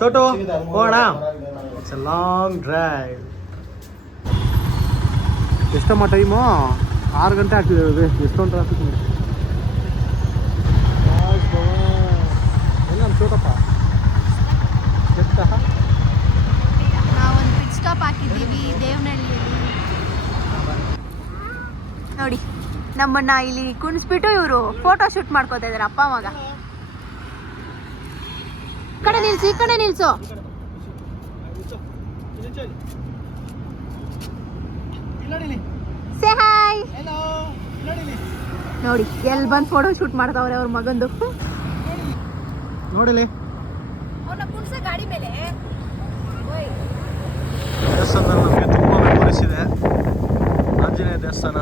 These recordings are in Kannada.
ಚೋಟು ಹೋಗೋಣ. It's a long drive. ಎಷ್ಟಮ್ಮ ಟೈಮು? 6 ಗಂಟೆ ಆಗ್ತಿದೆ. ಎಷ್ಟೊಂದು ಟ್ರಾಫಿಕ್ ನೋಡಿ. ನಮ್ಮ ಚೋಟಪ್ಪ ನಾವೊಂದು ಪಿಟ್ ಸ್ಟಾಪ್ ಹಾಕಿದ್ದೀವಿ ದೇವನಹಳ್ಳಿಯಲ್ಲಿ. ನೋಡಿ ನಮ್ಮನ್ನ ಇಲ್ಲಿ ಕುಣಿಸ್ಬಿಟ್ಟು ಇವರು ಫೋಟೋ ಶೂಟ್ ಮಾಡ್ಕೋತಾ ಇದಾರೆ ಅಪ್ಪ ಮಗ. ಕಡೆ ನಿಲ್ಸು, ಈ ಕಡೆ ನಿಲ್ಸು. Say hi. ನೋಡಿ ಎಲ್ಲಿ ಬಂದು ಫೋಟೋ ಶೂಟ್ ಮಾಡ್ತಾವ್ರೆ ಅವ್ರ ಮಗಂದು. ನೋಡಿಲಿ ಗಾಡಿ ಮೇಲೆ ದೇವಸ್ಥಾನದಲ್ಲಿ ನಮಗೆ ತುಂಬ ಮೆಮೊರೀಸ್ ಇದೆ. ಆಂಜನೇಯ ದೇವಸ್ಥಾನ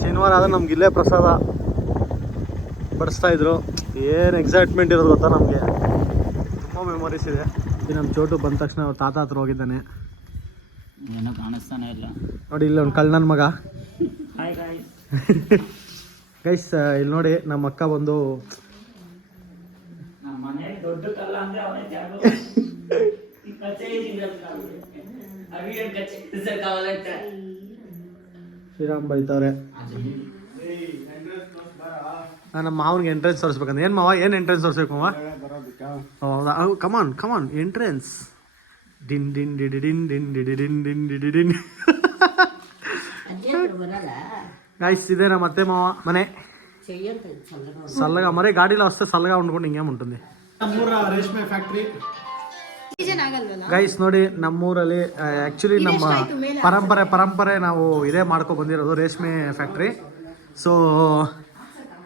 ಶನಿವಾರ ಆದರೆ ನಮ್ಗೆ ಇಲ್ಲೇ ಪ್ರಸಾದ ಬಡಿಸ್ತಾಯಿದ್ರು. ಏನು ಎಕ್ಸೈಟ್ಮೆಂಟ್ ಇರೋದು ಗೊತ್ತಾ ನಮಗೆ. ತುಂಬ ಮೆಮೊರೀಸ್ ಇದೆ. ಈ ನಮ್ಮ ಚೋಟು ಬಂದ ತಕ್ಷಣ ಅವ್ರ ತಾತ ಹತ್ರ ಹೋಗಿದ್ದಾನೆ. ಏನೋ ಕಾಣಿಸ್ತಾನೆ ಇಲ್ಲ ನೋಡಿ ಇಲ್ಲಿ ಒಂದು ಕಳ್ಳನ ಮಗ. Hi guys. ಗೈಸ್ ಇಲ್ಲಿ ನೋಡಿ ನಮ್ಮ ಅಕ್ಕ ಬಂದು ನಮ್ಮ ಮನೆಯಲ್ಲಿ ದೊಡ್ಡ ಕಲ್ಲ ಅಂದ್ರೆ ಅವನೇ ಜಾಗ ಶ್ರೀರಾಮ್ ಬೈತವ್ರೆ. ನಮ್ಮ ಮಾವನಿಗೆ ಎಂಟ್ರೆನ್ಸ್ ತೋರಿಸ್ಬೇಕಂದ್ರೆ. ಏನು ಮಾವ, ಏನು ಎಂಟ್ರೆನ್ಸ್ ತೋರಿಸ್ಬೇಕು ಮಾವ? ಹೌದಾ, ಕಮಾನ್ ಎಂಟ್ರೆನ್ಸ್. ಡಿನ್ ಡಿನ್ ಡಿಡಿ ಡಿನ್ ಡಿನ್ ಡಿಡಿ ಡಿನ್ ಡಿನ್ ಡಿಡಿ ಡಿನ್. గైస్ ఇదే నా అత్తే మామ మనే చల్లగా మరే గాడిలో వస్తే చల్లగా ఉండుకుంటే ఇంకేముంటుంది. ರೇಷ್ಮೆ ಫ್ಯಾಕ್ಟ್ರಿ ಗೈಸ್ ನೋಡಿ ನಮ್ಮೂರಲ್ಲಿ ಆ್ಯಕ್ಚುಲಿ ನಮ್ಮ ಪರಂಪರೆ ನಾವು ಇದೇ ಮಾಡ್ಕೊ ಬಂದಿರೋದು ರೇಷ್ಮೆ ಫ್ಯಾಕ್ಟ್ರಿ. ಸೊ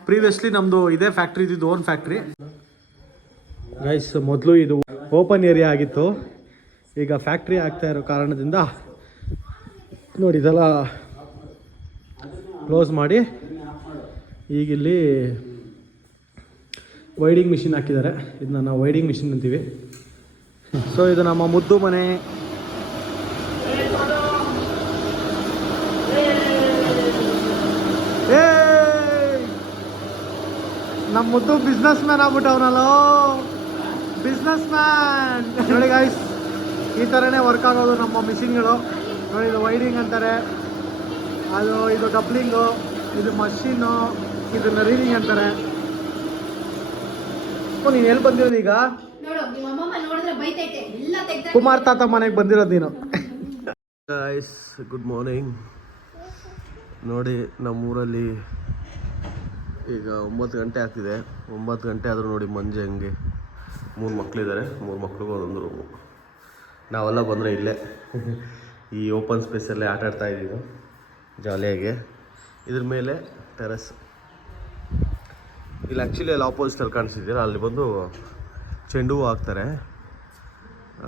ಪ್ರೀವಿಯಸ್ಲಿ ನಮ್ಮದು ಇದೇ ಫ್ಯಾಕ್ಟ್ರಿ ಇದ್ದಿದ್ದು ಓನ್ ಫ್ಯಾಕ್ಟ್ರಿ. ಗೈಸ್ ಮೊದಲು ಇದು ಓಪನ್ ಏರಿಯಾ ಆಗಿತ್ತು. ಈಗ ಫ್ಯಾಕ್ಟ್ರಿ ಆಗ್ತಾ ಇರೋ ಕಾರಣದಿಂದ ನೋಡಿ ಇದೆಲ್ಲ ಕ್ಲೋಸ್ ಮಾಡಿ ಈಗಿಲ್ಲಿ ವೈಡಿಂಗ್ ಮಿಷಿನ್ ಹಾಕಿದ್ದಾರೆ. ಇದನ್ನ ನಾವು ವೈಡಿಂಗ್ ಮಿಷಿನ್ ಅಂತೀವಿ. ಸೊ ಇದು ನಮ್ಮ ಮುದ್ದು ಮನೆ. ನಮ್ಮ ಮುದ್ದು ಬಿಸ್ನೆಸ್ ಮ್ಯಾನ್ ಆಗ್ಬಿಟ್ಟವನಲ್ಲೋ, ಬಿಸ್ನೆಸ್ ಮ್ಯಾನ್. ನೋಡಿ ಗೈಸ್ ಈ ಥರನೇ ವರ್ಕ್ ಆಗೋದು ನಮ್ಮ ಮಿಷಿನ್ಗಳು. ನೋಡಿ ಇದು ವೈಡಿಂಗ್ ಅಂತಾರೆ, ಇದು ಡಬ್ಲಿಂಗು, ಇದು ಮಷೀನು, ಇದನ್ನ ರೀಡಿಂಗ್ ಅಂತಾರೆ. ನೀನು ಎಲ್ಲಿ ಬಂದಿರೋದು ಈಗ? ಕುಮಾರ್ ತಾತ ಮನೆಗೆ ಬಂದಿರೋದು ನೀನು. Guys good morning. ನೋಡಿ ನಮ್ಮೂರಲ್ಲಿ ಈಗ 9 ಗಂಟೆ ಆಗ್ತಿದೆ. 9 ಗಂಟೆ ಆದರೂ ನೋಡಿ ಮಂಜೆ ಹಂಗೆ. 3 ಮಕ್ಕಳಿದ್ದಾರೆ, 3 ಮಕ್ಳಿಗೂ ಒಂದೊಂದು ರೂಮು. ನಾವೆಲ್ಲ ಬಂದರೆ ಇಲ್ಲೇ ಈ ಓಪನ್ ಸ್ಪೇಸಲ್ಲೇ ಆಟ ಆಡ್ತಾ ಇದ್ದೀವಿ ಜಾಲಿಯಾಗಿ. ಇದ್ರ ಮೇಲೆ ಟೆರೆಸ್. ಇಲ್ಲಿ ಆ್ಯಕ್ಚುಲಿ ಅಲ್ಲಿ ಆಪೋಸಿಟಲ್ಲಿ ಕಾಣಿಸಿದ್ದೀರ, ಅಲ್ಲಿ ಬಂದು ಚೆಂಡು ಹೂವು ಹಾಕ್ತಾರೆ.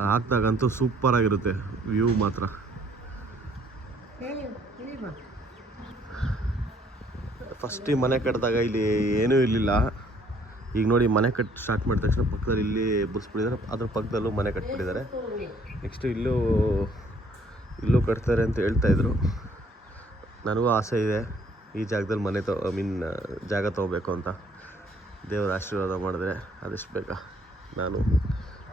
ಹಾಕ್ದಾಗಂತೂ ಸೂಪರಾಗಿರುತ್ತೆ ವ್ಯೂ ಮಾತ್ರ. ಫಸ್ಟ್ ಈ ಮನೆ ಕಟ್ಟಿದಾಗ ಇಲ್ಲಿ ಏನೂ ಇರಲಿಲ್ಲ. ಈಗ ನೋಡಿ ಮನೆ ಕಟ್ಟಿ ಸ್ಟಾರ್ಟ್ ಮಾಡಿದ ತಕ್ಷಣ ಪಕ್ಕದಲ್ಲಿ ಇಲ್ಲಿ ಬಿಡಿಸ್ಬಿಟ್ಟಿದ್ದಾರೆ. ಅದ್ರ ಪಕ್ಕದಲ್ಲೂ ಮನೆ ಕಟ್ಬಿಟ್ಟಿದ್ದಾರೆ. ನೆಕ್ಸ್ಟು ಇಲ್ಲೂ ಕಟ್ತಾರೆ ಅಂತ ಹೇಳ್ತಾಯಿದ್ರು. ನನಗೂ ಆಸೆ ಇದೆ ಈ ಜಾಗದಲ್ಲಿ ಮನೆ ಜಾಗ ತೊಗೋಬೇಕು ಅಂತ. ದೇವರ ಆಶೀರ್ವಾದ ಮಾಡಿದ್ರೆ ಅದೆಷ್ಟು ಬೇಗ ನಾನು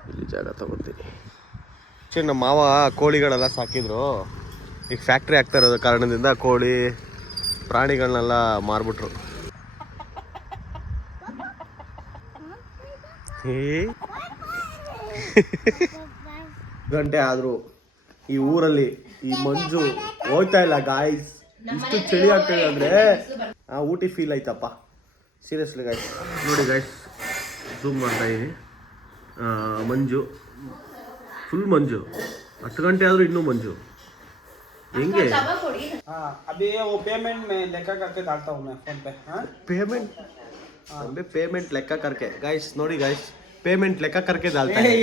ಇಲ್ಲಿ ಜಾಗ ತೊಗೊತೀನಿ. ಆ್ಯಕ್ಚುಲಿ ನಮ್ಮ ಮಾವ ಕೋಳಿಗಳೆಲ್ಲ ಸಾಕಿದ್ರು. ಈಗ ಫ್ಯಾಕ್ಟ್ರಿ ಆಗ್ತಾ ಇರೋದ್ರ ಕಾರಣದಿಂದ ಕೋಳಿ ಪ್ರಾಣಿಗಳನ್ನೆಲ್ಲ ಮಾರ್ಬಿಟ್ರು. ಗಂಟೆ ಆದರೂ ಈ ಊರಲ್ಲಿ ಈ ಮಂಜು ಹೋಗ್ತಾ ಇಲ್ಲ ಗಾಯ್ಸ್. ಇಷ್ಟು ಚಳಿ ಆಗ್ತದೆ ಅಂದರೆ ಊಟಿ ಫೀಲ್ ಆಯ್ತಪ್ಪ ಸೀರಿಯಸ್ಲಿ ಗಾಯ್ಸ್. ನೋಡಿ ಗಾಯ್ಸ್ ಝೂಮ್ ಮಾಡ್ತಾ ಇದ್ದೀನಿ. ಮಂಜು ಫುಲ್ ಮಂಜು. 10 ಗಂಟೆ ಆದರೂ ಇನ್ನೂ ಮಂಜು. ಹೆಂಗೆ अभी वो पेमेंट में लेखा करके डालता हूँ मैं फोन पे. पेमेंट लेखा करके गाइस ನೋಡಿ गाइस पेमेंट लेखा करके डालते हैं.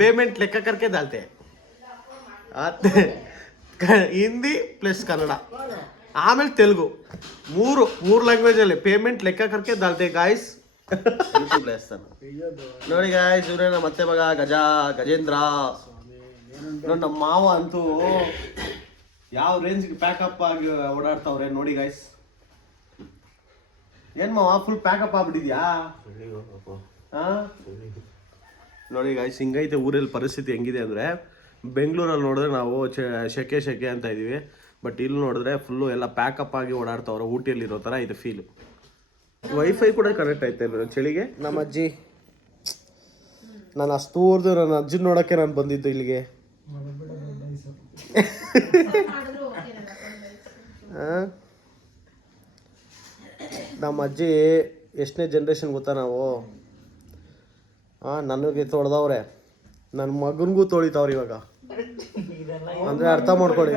पेमेंट लेखा करके डालते हैं. ಹಿಂದಿ ಪ್ಲಸ್ ಕನ್ನಡ ಆಮೇಲೆ ತೆಲುಗು ಮೂರು ಲ್ಯಾಂಗ್ವೇಜಲ್ಲಿ ಪೇಮೆಂಟ್ ಲೆಕ್ಕ ಕರ್ಕೆ ದಾಲ್ತೆ ಗಾಯ್ಸ್. ನೋಡಿ ಗಾಯ್ಸ್ ಇವರೇ ನಮ್ಮ ಅತ್ತೆ ಮಗ ಗಜೇಂದ್ರ. ನೋಡಿ ನಮ್ಮ ಮಾವ ಅಂತೂ ಯಾವ ರೇಂಜ್ಗೆ ಪ್ಯಾಕಪ್ ಆಗಿ ಓಡಾಡ್ತಾವ್ರೆ ನೋಡಿ ಗಾಯ್ಸ್. ಏನ್ ಮಾವ ಫುಲ್ ಪ್ಯಾಕಪ್ ಆಗ್ಬಿಟ್ಟಿದ್ಯಾ? ನೋಡಿ ಗಾಯ್ಸ್ ಹಿಂಗೈತೆ ಊರಲ್ಲಿ ಪರಿಸ್ಥಿತಿ ಹೆಂಗಿದೆ ಅಂದರೆ ಬೆಂಗಳೂರಲ್ಲಿ ನೋಡಿದ್ರೆ ನಾವು ಶೆಕೆ ಅಂತ ಇದ್ದೀವಿ. ಬಟ್ ಇಲ್ಲಿ ನೋಡಿದ್ರೆ ಫುಲ್ಲು ಎಲ್ಲ ಪ್ಯಾಕಪ್ ಆಗಿ ಓಡಾಡ್ತಾವ್ರೆ. ಊಟಿಯಲ್ಲಿರೋ ಥರ ಇದೆ ಫೀಲು. ವೈಫೈ ಕೂಡ ಕನೆಕ್ಟ್ ಆಯ್ತಾ ಇಲ್ಲ ಚಳಿಗೆ. ನಮ್ಮ ಅಜ್ಜಿ ನಾನು ಅಷ್ಟು ಊರ್ದು ನನ್ನ ಅಜ್ಜನ ನೋಡೋಕ್ಕೆ ನಾನು ಬಂದಿದ್ದು ಇಲ್ಲಿಗೆ. ನಮ್ಮ ಅಜ್ಜಿ ಎಷ್ಟನೇ ಜನ್ರೇಷನ್ ಗೊತ್ತಾ ನಾವು? ನನಗೆ ತೊಳೆದವ್ರೆ, ನನ್ನ ಮಗನಿಗೂ ತೊಳಿತಾವ್ರೆ ಇವಾಗ. ಅಂದರೆ ಅರ್ಥ ಮಾಡ್ಕೊಳ್ಳಿ,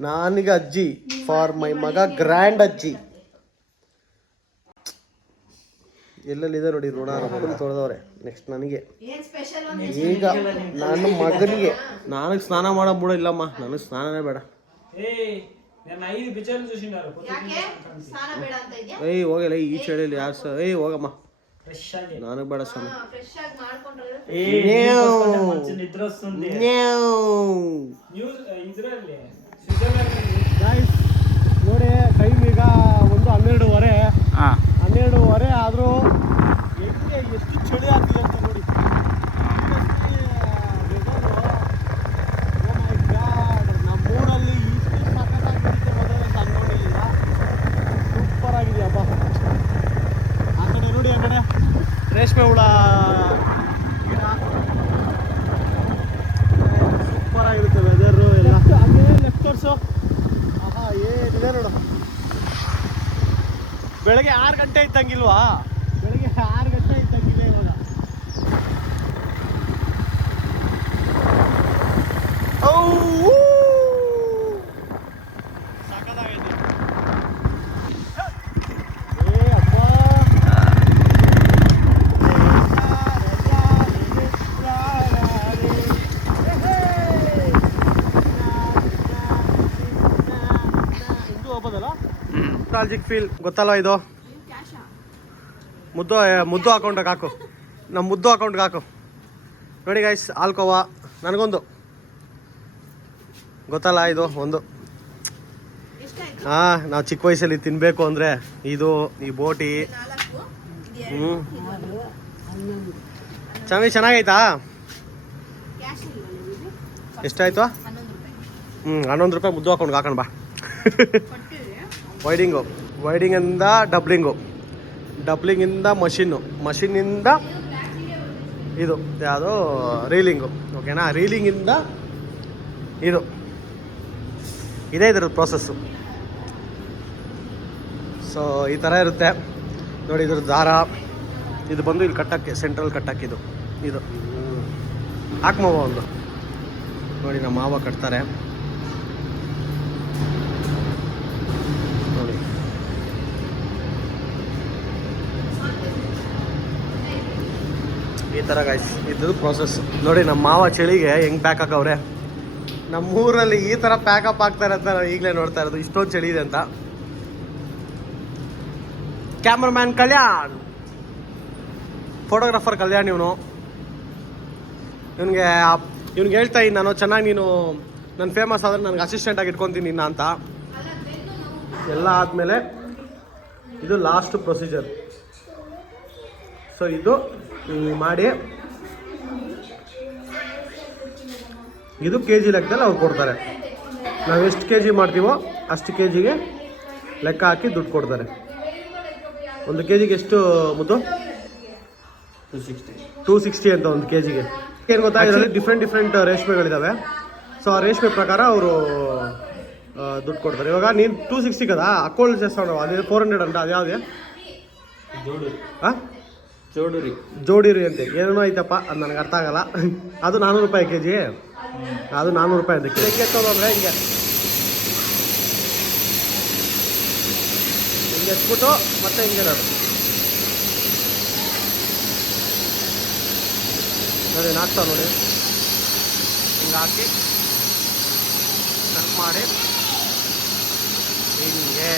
ನಾನೀಗ ಅಜ್ಜಿ ಫಾರ್ ಮೈ ಮಗ ಗ್ರ್ಯಾಂಡ್ ಅಜ್ಜಿ. ಎಲ್ಲೆಲ್ಲಿದೆ ನೋಡಿ ಋಣ. ನಮ್ಮ ತೊಳೆದವ್ರೆ. ನೆಕ್ಸ್ಟ್ ನನಗೆ, ಈಗ ನನ್ನ ಮಗನಿಗೆ. ನನಗೆ ಸ್ನಾನ ಮಾಡೋ ಮೂಡ ಇಲ್ಲಮ್ಮ, ನನಗೆ ಸ್ನಾನನೇ ಬೇಡ. ಏಯ್ ಹೋಗಲ್ಲ ಈ ಚಳಿಯಲ್ಲಿ ಯಾರು ಏಯ್ ಹೋಗಮ್ಮ, ನನಗೆ ಬೇಡ ಸ್ವಾಮಿ. ನೋಡಿ ಟೈಮ್ ಈಗ 12:30. 12:30 ಆದರೂ ಎಷ್ಟು ಚಳಿ ಆಗ್ತಿದೆ ಅಂತ ನೋಡಿ. ನಮ್ಮೂರಲ್ಲಿ ಇಷ್ಟು ಸಖತ್ತಾಗಿ ಅನ್ಕೊಂಡಿಲ್ಲ. ಸೂಪರ್ ಆಗಿದೆಯಪ್ಪ. ಆ ಕಡೆ ನೋಡಿ, ಆ ಕಡೆ ರೇಷ್ಮೆ ಹುಳ ಗಿಡ ಸೂಪರ್ ಆಗಿರುತ್ತೆ ವೆದರು ಎಲ್ಲ. ಹಂಗೆ ಲೆಫ್ಟ್ ತೋರಿಸು. ಆಹಾ ಏನಿದೆ ನೋಡು. ಬೆಳಗ್ಗೆ 6 ಗಂಟೆ ಇದ್ದಂಗಿಲ್ವಾ? ಬೆಳಗ್ಗೆ 6 ಗಂಟೆ ಇದ್ದಂಗಿಲ್ಲ ಇವಾಗ. ಸಾಕಾಗೈತೆ. ಏ ಅಪ್ಪ, ಹಿಂದೂ ಹೋಗ್ಬೋದಲ್ಲ. ನಾಲ್ಜಿಕ್ ಫೀಲ್ ಗೊತ್ತಲ್ಲ ಇದು. ಮುದ್ದು ಅಕೌಂಟಿಗೆ ಹಾಕು, ನಮ್ಮ ಮುದ್ದು ಅಕೌಂಟ್ಗೆ ಹಾಕು. ನೋಡಿ ಗೈಸ್, ಆಲ್ಕೋವಾ ನನಗೊಂದು ಗೊತ್ತಲ್ಲ ಇದು ಒಂದು. ನಾವು ಚಿಕ್ಕ ವಯಸ್ಸಲ್ಲಿ ತಿನ್ನಬೇಕು ಅಂದರೆ ಇದು ಈ ಬೋಟಿ. ಚೆನ್ನಾಗೈತಾ? ಎಷ್ಟಾಯ್ತು? 11 ರೂಪಾಯಿ ಮುದ್ದು ಅಕೌಂಟ್ಗೆ ಹಾಕೋಣ ಬಾ. ವೈಡಿಂಗಿಂದ ಡಬ್ಲಿಂಗಿಂದ ಮಷಿನ್ನಿಂದ ಇದು ಯಾವುದು ರೀಲಿಂಗು. ಓಕೆನಾ? ರೀಲಿಂಗಿಂದ ಇದು ಇದೇ ಇದ್ರ ಪ್ರೋಸೆಸ್ಸು. ಸೊ ಈ ಥರ ಇರುತ್ತೆ ನೋಡಿ. ಇದ್ರ ದಾರ ಇದು ಬಂದು ಇಲ್ಲಿ ಕಟ್ಟಕ್ಕೆ, ಸೆಂಟ್ರಲ್ ಕಟ್ಟಕ್ಕೆ ಇದು ಹಾಕ್ಮವ ಒಂದು ನೋಡಿ. ನಮ್ಮ ಮಾವ ಕಟ್ತಾರೆ ನೋಡಿ. ಈ ಥರ ಗೈಸ್ ಇದು ಪ್ರೋಸೆಸ್ ನೋಡಿ. ನಮ್ಮ ಮಾವ ಚಳಿಗೆ ಹೆಂಗೆ ಪ್ಯಾಕ್ ಹಾಕವ್ರೆ. ನಮ್ಮೂರಲ್ಲಿ ಈ ಥರ ಪ್ಯಾಕಪ್ ಆಗ್ತಾರೆ ಅಂತ ನಾವು ಈಗಲೇ ನೋಡ್ತಾ ಇರೋದು. ಇಷ್ಟೊಂದು ಚಳಿ ಇದೆ ಅಂತ. ಕ್ಯಾಮ್ರಾಮ್ಯಾನ್ ಕಲ್ಯಾಣ್, ಫೋಟೋಗ್ರಾಫರ್ ಕಲ್ಯಾಣ್ ಇವನು. ಇವ್ನಿಗೆ ಹೇಳ್ತಾ ಇದ್ದೀನಿ ನಾನು, ಚೆನ್ನಾಗಿ ನೀನು ನಾನು ಫೇಮಸ್ ಆದರೆ ನನಗೆ ಅಸಿಸ್ಟೆಂಟಾಗಿ ಇಟ್ಕೊತೀನಿ ನಿನ್ನ ಅಂತ. ಎಲ್ಲ ಆದಮೇಲೆ ಇದು ಲಾಸ್ಟ್ ಪ್ರೊಸೀಜರ್. ಸೊ ಇದು ಮಾಡಿ ಇದು ಕೆ ಜಿ ಲೆಕ್ಕದಲ್ಲಿ ಅವ್ರು ಕೊಡ್ತಾರೆ. ನಾವು ಎಷ್ಟು ಕೆ ಜಿ ಮಾಡ್ತೀವೋ ಅಷ್ಟು ಕೆ ಜಿಗೆ ಲೆಕ್ಕ ಹಾಕಿ ದುಡ್ಡು ಕೊಡ್ತಾರೆ. 1 ಕೆ ಜಿಗೆ ಎಷ್ಟು ಮುದ್ದು? 260 ಅಂತ 1 ಕೆ ಜಿಗೆ. ಏನು ಗೊತ್ತಾ, ಇದರಲ್ಲಿ ಡಿಫ್ರೆಂಟ್ ರೇಷ್ಮೆಗಳಿದ್ದಾವೆ. ಸೊ ಆ ರೇಷ್ಮೆ ಪ್ರಕಾರ ಅವರು ದುಡ್ಡು ಕೊಡ್ತಾರೆ. ಇವಾಗ ನೀನು 260 కదా ಅಕೌಂಟ್ చేస్తావు, ಅದೇ 400 ಅಂತ. ಅದು ಯಾವುದೇ ಜೋಡಿರಿ ಅಂತ ಏನೋ ಐತಪ್ಪ, ಅದು ನನಗೆ ಅರ್ಥ ಆಗಲ್ಲ. ಅದು 400 ರೂಪಾಯಿ ಕೆ ಜಿ. ಅದು 400 ರೂಪಾಯಿ ಅಂತ. ಹೆಂಗೆ ಎತ್ತೋದು ಅಂದರೆ ಹಿಂಗೆ ಎತ್ಬಿಟ್ಟು ಮತ್ತೆ ಹಿಂಗೆ ನೋಡಿ ನಾಕ್ತಾ ನೋಡಿ. ಹಿಂಗೆ ಹಾಕಿ ಕಟ್ ಮಾಡಿ ಹಿಂಗೆ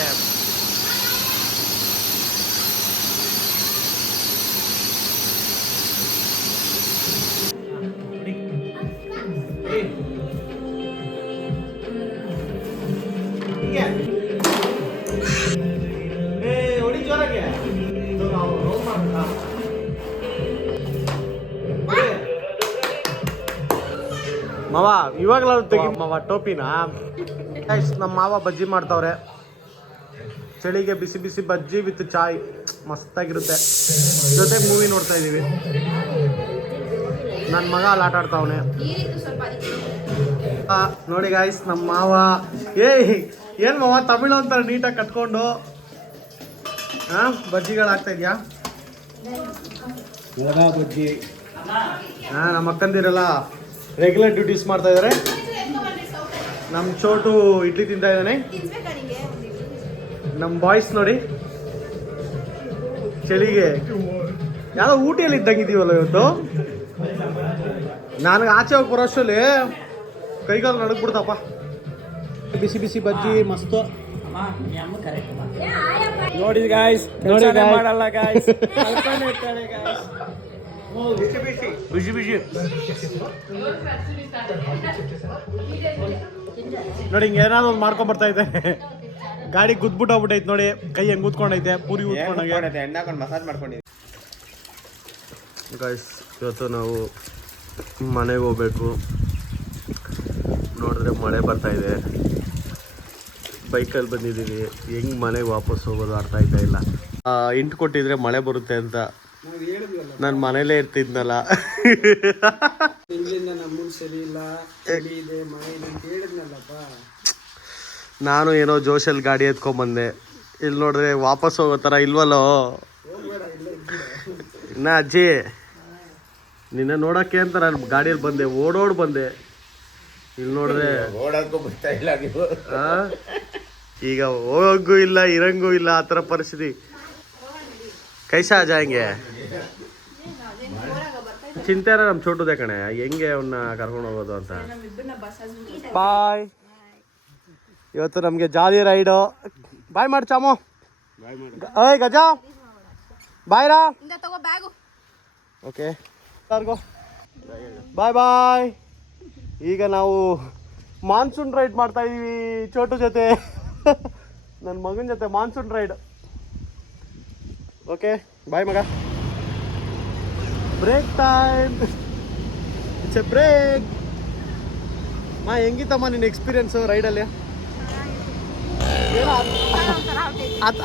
ಹೊಡಿ ಜೋರಾಗೆ. ಮಾವ ಇವಾಗಲಾದ್ರು ತೆಗಿ ಮಾವ ಟೋಪಿನ. ಗೈಸ್ ನಮ್ಮ ಮಾವ ಬಜ್ಜಿ ಮಾಡ್ತಾವ್ರೆ. ಚಳಿಗೆ ಬಿಸಿ ಬಿಸಿ ಬಜ್ಜಿ ವಿತ್ ಚಾಯ್ ಮಸ್ತಾಗಿರುತ್ತೆ. ಜೊತೆಗೆ ಮೂವಿ ನೋಡ್ತಾ ಇದ್ದೀವಿ. ನನ್ನ ಮಗ ಅಲ್ಲಿ ಆಟ ಆಡ್ತಾವನೆ. ನೋಡಿ ಗಾಯ್ಸ್ ನಮ್ಮ ಮಾವ ಏನ್ ಮಾವ ತಮಿಳು ಅಂತಾರೆ ನೀಟಾಗಿ ಕಟ್ಕೊಂಡು ಬಜ್ಜಿಗಳಾಗ್ತಾ ಇದೆಯಾ? ಬಜ್ಜಿ ನಮ್ಮ ಅಕ್ಕಂದಿರೆಲ್ಲ ರೆಗ್ಯುಲರ್ ಡ್ಯೂಟೀಸ್ ಮಾಡ್ತಾ ಇದ್ದಾರೆ. ನಮ್ಮ ಚೋಟು ಇಡ್ಲಿ ತಿಂತಾ ಇದ್ದಾನೆ. ನಮ್ಮ ಬಾಯ್ಸ್ ನೋಡಿ ಚಳಿಗೆ ಯಾವುದೋ ಊಟಿಯಲ್ಲಿ ಇದ್ದಂಗಿದ್ದೀವಲ್ಲ ಇವತ್ತು. ನನಗೆ ಆಚೆ ಹೋಗಿ ಬರೋಷ್ಟರಲ್ಲಿ ಕೈಗಾಲು ನಡಗ್ಬಿಡ್ತಪ್ಪ. ಬಿಸಿ ಬಿಸಿ ಬಜ್ಜಿ ಮಸ್ತು. ನೋಡಿ ಗಾಯ್ಸ್, ನೋಡಿ ಮಾಡಲ್ಲ ಗಾಯ್ಸ್. ಬಿಸಿ ಬಿಸಿ ನೋಡಿ ಹಿಂಗೆ ಏನಾದ್ರು ಒಂದು ಮಾಡ್ಕೊಂಡ್ ಬರ್ತಾ ಇದೆ. ಗಾಡಿ ಗುದ್ಬಿಟ್ಟು ಹೋಗ್ಬಿಟ್ಟೈತೆ ನೋಡಿ. ಕೈ ಹೆಂಗ್ ಕೂತ್ಕೊಂಡೈತೆ ಪೂರಿ ಕೂತ್ಕೊಂಡಾಗೆ. ಎಣ್ಣೆ ಹಾಕೊಂಡು ಮಸಾಜ್ ಮಾಡ್ಕೊಂಡಿದ್ದೆ. ಗಾಯ್ಸ್ ಇವತ್ತು ನಾವು ಮನೆಗೆ ಹೋಗ್ಬೇಕು. ನೋಡಿದ್ರೆ ಮಳೆ ಬರ್ತಾ ಇದೆ. ಬೈಕಲ್ಲಿ ಬಂದಿದ್ದೀವಿ. ಹೆಂಗೆ ಮನೆಗೆ ವಾಪಸ್ ಹೋಗೋದು ಅರ್ಥ ಆಯ್ತಾ ಇಲ್ಲ. ಇಂಟು ಕೊಟ್ಟಿದ್ರೆ ಮಳೆ ಬರುತ್ತೆ ಅಂತ ನಾನು ಮನೇಲೇ ಇರ್ತಿದ್ನಲ್ಲ. ಇಲ್ಲಿಂದ ನಮ್ಮೂರು ಸರಿ ಇಲ್ಲ, ಚಳಿ ಇದೆ, ಮಳೆ ಇದೆ ಅಂತ ಹೇಳಿದ್ನಲ್ಲಪ್ಪ. ನಾನು ಏನೋ ಜೋಶಲ್ಲಿ ಗಾಡಿ ಎತ್ಕೊಂಬಂದೆ. ಇಲ್ಲಿ ನೋಡಿದ್ರೆ ವಾಪಸ್ ಹೋಗೋ ಥರ ಇಲ್ವಲ್ಲೋ. ಇನ್ನ ಅಜ್ಜಿ ನಿನ್ನ ನೋಡೋಕ್ಕೆ ಅಂತ ನಾನು ಗಾಡಿಯಲ್ಲಿ ಬಂದೆ, ಓಡೋಡ್ ಬಂದೆ. ಇಲ್ಲಿ ನೋಡಿದ್ರೆ ಓಡಾಡ್ಕೊ ಬರ್ತಾ ಇಲ್ಲ ನೀವು. ಈಗ ಹೋಗಂಗೂ ಇಲ್ಲ, ಇರಂಗೂ ಇಲ್ಲ, ಆ ಥರ ಪರಿಸ್ಥಿತಿ. ಕೈಸಾ ಜಾಯಂಗೆ ಚಿಂತೆ ನಮ್ಮ ಚೋಟುದೇ ಕಣೆ, ಹೆಂಗೆ ಅವನ್ನ ಕರ್ಕೊಂಡು ಹೋಗೋದು ಅಂತ. ಬಾಯ್. ಇವತ್ತು ನಮಗೆ ಜಾಲಿ ರೈಡು. ಬಾಯ್ ಮಾಡಿ ಚಾಮು. ಏಯ್ ಗಜ ಬಾಯ್ ರಾ. ಓಕೆ ಬಾಯ್ ಬಾಯ್. ಈಗ ನಾವು ಮಾನ್ಸೂನ್ ರೈಡ್ ಮಾಡ್ತಾ ಇದೀವಿ ಚೋಟು ಜೊತೆ. ನನ್ನ ಮಗನ ಜೊತೆ ಮಾನ್ಸೂನ್ ರೈಡ್. ಓಕೆ ಬಾಯ್ ಮಗ. Break time. It's a break. ಹೆಂಗಿತ್ತಮ್ಮ ನಿನ್ನ ಎಕ್ಸ್ಪೀರಿಯನ್ಸು ರೈಡಲ್ಲಿ?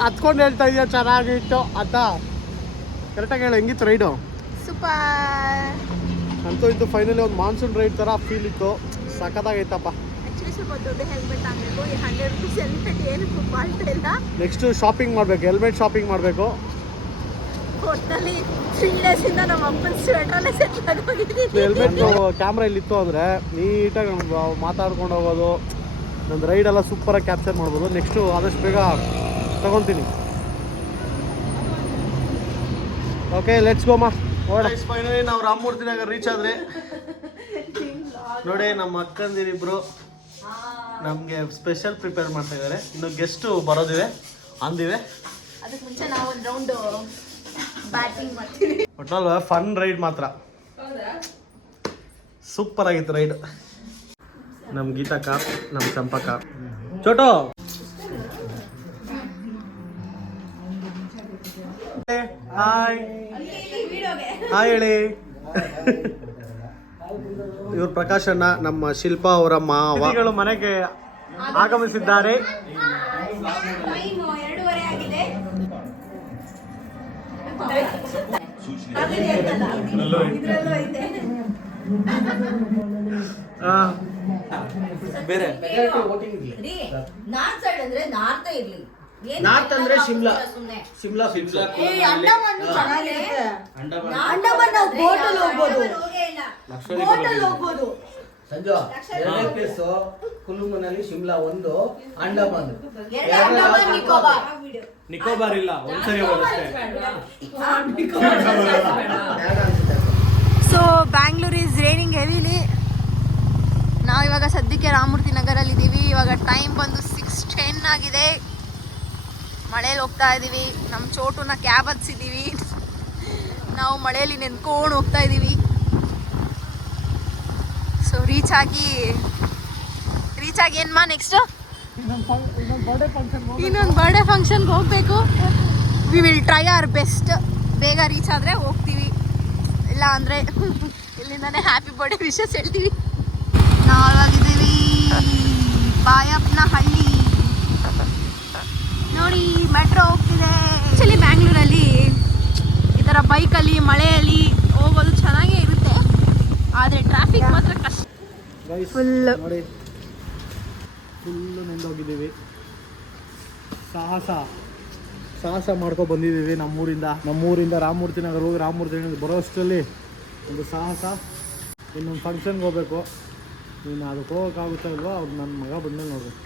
ಹತ್ಕೊಂಡು ಹೇಳ್ತಾ ಇದೆಯಾ ಚೆನ್ನಾಗಿತ್ತು ಅಂತ? ಕರೆಕ್ಟಾಗಿ ಹೇಳು, ಹೆಂಗಿತ್ತು ರೈಡು? ಸೂಪರ್. ಅಂತೂ ಇಂತೂ ಫೈನಲಿ ಒಂದು ಮಾನ್ಸೂನ್ ರೈಡ್ ಥರ ಫೀಲ್ ಇತ್ತು. ಸಖತ್ತಾಗೈತಪ್ಪ. ಆ್ಯಕ್ಚುಲಿ ಸ್ವಲ್ಪ ದೊಡ್ಡ ಹೆಲ್ಮೆಟ್ ಆಗಬೇಕು. 100 ರೂಪೀಸ್ ಹೆಲ್ಮೆಟ್ ಏನು ಮಾಡ್ತಾ ಇಲ್ಲ. ನೆಕ್ಸ್ಟು ಶಾಪಿಂಗ್ ಮಾಡಬೇಕು, ಹೆಲ್ಮೆಟ್ ಶಾಪಿಂಗ್ ಮಾಡಬೇಕು. ಒಟ್ಟಲ್ಲಿ 3 ಡೇಸಿಂದ ನಮ್ಮ ಅಪ್ಪನ ಸ್ವೆಟರಲ್ಲೇ ಸೆಟ್ ಆಗೋಗಿದ್ದೀನಿ. ಹೆಲ್ಮೆಟ್ ಕ್ಯಾಮ್ರಾ ಇಲ್ಲಿತ್ತು ಅಂದರೆ ನೀಟಾಗಿ ಮಾತಾಡ್ಕೊಂಡು ಹೋಗೋದು, ನನ್ನ ರೈಡೆಲ್ಲ ಸೂಪರಾಗಿ ಕ್ಯಾಪ್ಚರ್ ಮಾಡ್ಬೋದು. ನೆಕ್ಸ್ಟು ಆದಷ್ಟು ಬೇಗ ತಗೊತೀನಿ. ಓಕೆ ಲೆಟ್ಸ್ ಗೋ ಮಾ. ಫೈನಲಿ ನಾವು ರಾಮಮೂರ್ತಿ ನಗರ್ ರೀಚ್ ಆದರೆ ನೋಡಿ ನಮ್ಮ ಅಕ್ಕಂದಿರಿಬ್ರು ನಮಗೆ ಸ್ಪೆಷಲ್ ಪ್ರಿಪೇರ್ ಮಾಡ್ತಾ ಇದ್ದಾರೆ. ಇನ್ನು ಗೆಸ್ಟು ಬರೋದಿವೆ ಅಂದಿವೆ. ಅದಕ್ಕೆ ಮುಂಚೆ ನಾವು ಒಂದು ರೌಂಡ್ ಬ್ಯಾಟಿಂಗ್ ಮಾಡ್ತೀವಿ. ಒಟ್ಟಲ್ಲಿ ಫನ್ ರೈಡ್ ಮಾತ್ರ ಸೂಪರ್ ಆಗಿತ್ತು ರೈಡ್. ನಮ್ಮ ಗೀತಕ್ಕ, ನಮ್ಮ ಚಂಪಕ್ಕ, ಚೋಟು ಹಾಯ್ ಹಾಯ್ ಹೇಳಿ. ಇವ್ರ ಪ್ರಕಾಶ್ ಅಣ್ಣ, ನಮ್ಮ ಶಿಲ್ಪಾ ಅವರ ಮಾವಗಳು ಮನೆಗೆ ಆಗಮಿಸಿದ್ದಾರೆ. ಬೇರೆ ನಾರ್ತ್ ಅಂದ್ರೆ ಶಿಮ್ಲಾ, ಶಿಮ್ಲಾ ಶಿಮ್ಲಾ ಸಂಜು ಎರಡನೇ ಪ್ಲೇಸು ಕುಲ್ಲು ಮನಾಲಿ, ಶಿಮ್ಲಾ ಒಂದು, ಅಂಡಮಾನ್ ನಿಕೋಬಾರ್ ಇಲ್ಲ, ಒಂದ್ಸರಿ ಹೋಗೋದಷ್ಟೇ. So Bangalore is raining heavily. ನಾವು ಇವಾಗ ಸದ್ಯಕ್ಕೆ ರಾಮಮೂರ್ತಿ ನಗರಲ್ಲಿ ಇದ್ದೀವಿ. ಇವಾಗ ಟೈಮ್ ಬಂದು 6:10 ಆಗಿದೆ. ಮಳೇಲಿ ಹೋಗ್ತಾ ಇದ್ದೀವಿ. ನಮ್ಮ ಚೋಟುನ ಕ್ಯಾಬ್ ಹತ್ಸಿದ್ದೀವಿ. ನಾವು ಮಳೆಯಲ್ಲಿ ನೆನ್ಕೊಂಡು ಹೋಗ್ತಾ ಇದ್ದೀವಿ. ಸೊ ರೀಚ್ ಆಗಿ ಏನ್ಮಾ ನೆಕ್ಸ್ಟ್ ಇನ್ನೊಂದು ಬರ್ಡೇ ಫಂಕ್ಷನ್ಗೆ ಹೋಗಬೇಕು. We will try our best. ಬೇಗ ರೀಚ್ ಆದರೆ ಹೋಗ್ತೀವಿ, ಇಲ್ಲ ಅಂದರೆ ಇಲ್ಲಿಂದನೇ ಹ್ಯಾಪಿ ಬರ್ಡೇ ವಿಶಸ್ ಹೇಳ್ತೀವಿ. ನಾವಾಗಿದ್ದೀವಿ ಬಾಯಪ್ಪನಹಳ್ಳಿ. ನೋಡಿ ಮೆಟ್ರೋ ಹೋಗ್ತಿದೆ. ಆ್ಯಕ್ಚುಲಿ ಬ್ಯಾಂಗ್ಳೂರಲ್ಲಿ ಈ ಥರ ಬೈಕಲ್ಲಿ ಮಳೆಯಲ್ಲಿ ಹೋಗೋದು ಚೆನ್ನಾಗೇ ಇರುತ್ತೆ, ಆದರೆ ಟ್ರಾಫಿಕ್ ಮಾತ್ರ ಕಷ್ಟ. ಫುಲ್ ನೋಡಿ ಫುಲ್ಲು ನೆಂದೋಗಿದ್ದೀವಿ. ಸಾಹಸ ಮಾಡ್ಕೊ ಬಂದಿದ್ದೀವಿ ನಮ್ಮೂರಿಂದ ರಾಮಮೂರ್ತಿ ನಗರ ಹೋಗಿ ರಾಮಮೂರ್ತಿ ನಗರ ಬರೋಷ್ಟರಲ್ಲಿ ಒಂದು ಸಾಹಸ. ಇನ್ನೊಂದು ಫಂಕ್ಷನ್ಗೆ ಹೋಗ್ಬೇಕು. ಇನ್ನು ಅದಕ್ಕೆ ಹೋಗೋಕ್ಕಾಗುತ್ತಾ ಇಲ್ವೋ ಅವ್ರು ನನ್ನ ಮಗ ಬಂದ್ಮೇಲೆ ನೋಡ್ಬೇಕು.